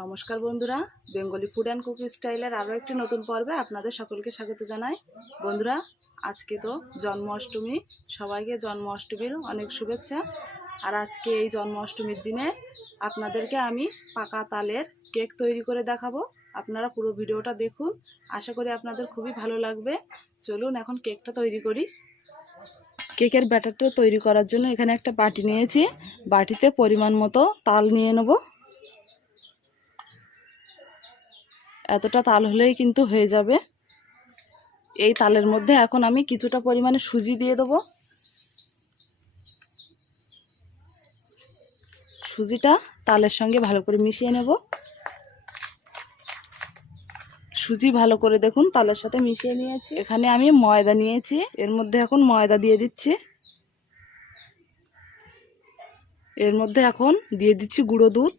নমস্কার বন্ধুরা, Bengali food and cookie স্টাইলের আরও একটি নতুন পর্বে আপনাদের সকলকে স্বাগত জানাই। বন্ধুরা, আজকে তো জন্মাষ্টমী, সবাইকে জন্মাষ্টমীর অনেক শুভেচ্ছা। আর আজকে এই জন্মাষ্টমীর দিনে আপনাদেরকে আমি পাকা তালের কেক তৈরি করে দেখাবো। আপনারা পুরো ভিডিওটা দেখুন, আশা করি আপনাদের খুবই ভালো লাগবে। চলুন এখন কেকটা তৈরি করি। কেকের ব্যাটারটা তৈরি করার জন্য এখানে একটা বাটি নিয়েছি, বাটিতে পরিমাণ মতো তাল নিয়ে নেব। এতটা তাল হলেই কিন্তু হয়ে যাবে। এই তালের মধ্যে এখন আমি কিছুটা পরিমাণে সুজি দিয়ে দেবো। সুজিটা তালের সঙ্গে ভালো করে মিশিয়ে নেব। সুজি ভালো করে দেখুন তালের সাথে মিশিয়ে নিয়েছি। এখানে আমি ময়দা নিয়েছি, এর মধ্যে এখন ময়দা দিয়ে দিচ্ছি। এর মধ্যে এখন দিয়ে দিচ্ছি গুঁড়ো দুধ।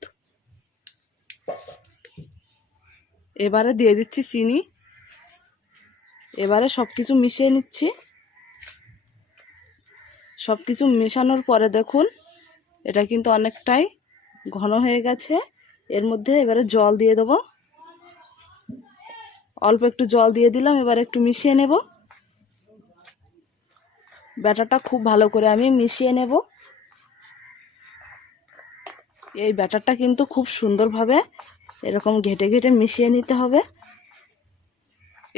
এবারে দিয়ে দিচ্ছি চিনি। এবারে সব কিছু মিশিয়ে নিচ্ছি। সব কিছু মেশানোর পরে দেখুন এটা কিন্তু অনেকটাই ঘন হয়ে গেছে। এর মধ্যে এবারে জল দিয়ে দেবো। অল্প একটু জল দিয়ে দিলাম, এবার একটু মিশিয়ে নেব। ব্যাটারটা খুব ভালো করে আমি মিশিয়ে নেব। এই ব্যাটারটা কিন্তু খুব সুন্দরভাবে এরকম ঘেটে ঘেটে মিশিয়ে নিতে হবে।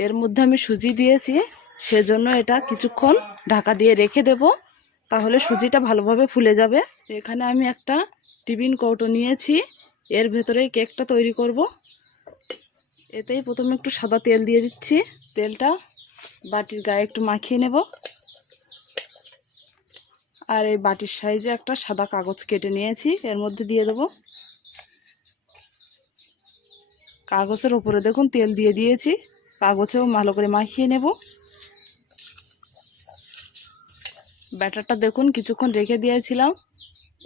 এর মধ্যে আমি সুজি দিয়েছি, সেজন্য এটা কিছুক্ষণ ঢাকা দিয়ে রেখে দেব, তাহলে সুজিটা ভালোভাবে ফুলে যাবে। এখানে আমি একটা টিফিন কৌটো নিয়েছি, এর ভেতরেই কেকটা তৈরি করব। এতেই প্রথমে একটু সাদা তেল দিয়ে দিচ্ছি। তেলটা বাটির গায়ে একটু মাখিয়ে নেব। আর এই বাটির সাইজে একটা সাদা কাগজ কেটে নিয়েছি, এর মধ্যে দিয়ে দেব। কাগজের উপরে দেখুন তেল দিয়ে দিয়েছি, কাগজেও ভালো করে মাখিয়ে নেব। ব্যাটারটা দেখুন কিছুক্ষণ রেখে দিয়েছিলাম,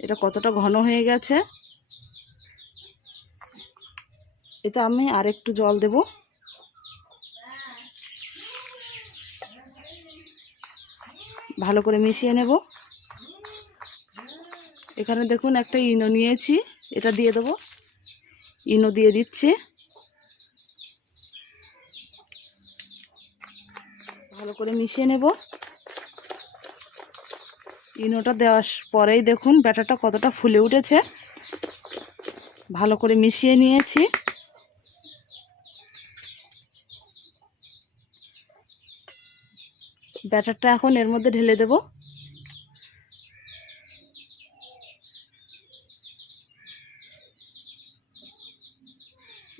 এটা কতটা ঘন হয়ে গেছে। এতে আমি আরেকটু জল দেব। ভালো করে মিশিয়ে নেব। এখানে দেখুন একটা ইনো নিয়েছি, এটা দিয়ে দেব। ইনো দিয়ে দিচ্ছি। ভালো করে মিশিয়ে নেব। ইনোটা দেওয়ার পরেই দেখুন ব্যাটারটা কতটা ফুলে উঠেছে। ভালো করে মিশিয়ে নিয়েছি। ব্যাটারটা এখন এর মধ্যে ঢেলে দেব।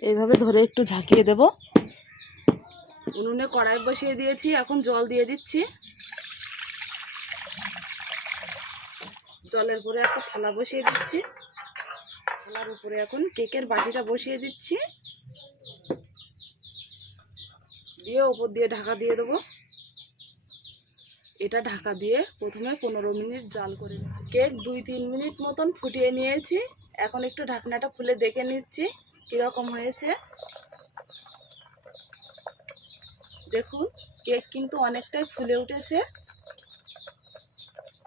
এইভাবে ধরে একটু ঝাঁকিয়ে দেব। উনুনে কড়াই বসিয়ে দিয়েছি, এখন জল দিয়ে দিচ্ছি। জলের উপরে একটা থালা বসিয়ে দিচ্ছি। থালার উপরে এখন কেকের বাটিটা বসিয়ে দিচ্ছি, দিয়ে ওপর দিয়ে ঢাকা দিয়ে দেবো। এটা ঢাকা দিয়ে প্রথমে 15 মিনিট জাল করে নেব। কেক 2-3 মিনিট মতন ফুটিয়ে নিয়েছি। এখন একটু ঢাকনাটা খুলে দেখে নিচ্ছি কীরকম হয়েছে। দেখুন কেক কিন্তু অনেকটাই ফুলে উঠেছে।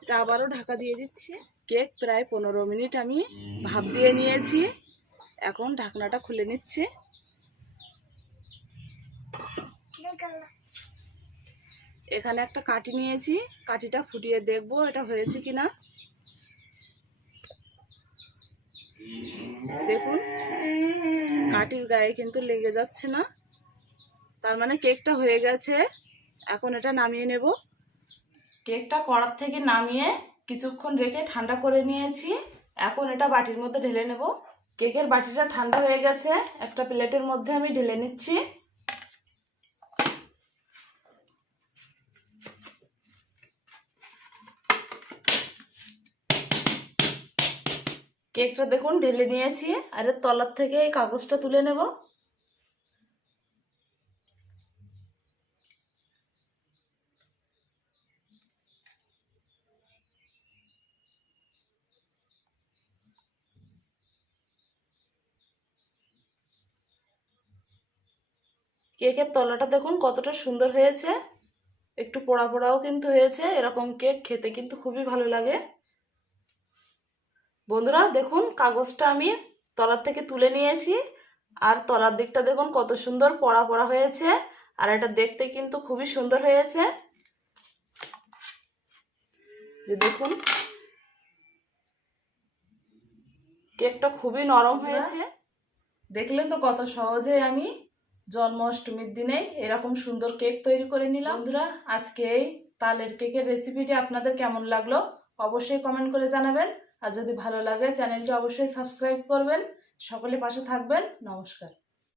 এটা আবারও ঢাকা দিয়ে দিচ্ছি। কেক প্রায় 15 মিনিট আমি ভাপ দিয়ে নিয়েছি। এখন ঢাকনাটা খুলে নিচ্ছি। এখানে একটা কাঠি নিয়েছি, কাঠিটা ফুটিয়ে দেখবো এটা হয়েছে কিনা। দেখুন কাঠির গায়ে কিন্তু লেগে যাচ্ছে না, তার মানে কেকটা হয়ে গেছে। এখন এটা নামিয়ে নেব। কেকটা কড়ার থেকে নামিয়ে কিছুক্ষণ রেখে ঠান্ডা করে নিয়েছি। এখন এটা বাটির মধ্যে ঢেলে নেব। কেকের বাটিটা ঠান্ডা হয়ে গেছে, একটা প্লেটের মধ্যে আমি ঢেলে নিচ্ছি। কেকটা দেখুন ঢেলে নিয়েছি, আর এর তলার থেকে এই কাগজটা তুলে নেব। কেকের তলাটা দেখুন কতটা সুন্দর হয়েছে, একটু পোড়া পোড়াও কিন্তু হয়েছে। এরকম কেক খেতে কিন্তু খুবই ভালো লাগে। বন্ধুরা দেখুন কাগজটা আমি তলার থেকে তুলে নিয়েছি। আর তলার দিকটা দেখুন কত সুন্দর পড়া পড়া হয়েছে, আর এটা দেখতে কিন্তু খুবই সুন্দর হয়েছে। যে দেখুন কেকটা খুবই নরম হয়েছে। দেখলেন তো কত সহজে আমি জন্মাষ্টমীর দিনে এরকম সুন্দর কেক তৈরি করে নিলাম। বন্ধুরা, আজকে এই তালের কেকের রেসিপিটি আপনাদের কেমন লাগলো অবশ্যই কমেন্ট করে জানাবেন। আর যদি ভালো লাগে চ্যানেলটি অবশ্যই সাবস্ক্রাইব করবেন। সকলে পাশে থাকবেন। নমস্কার।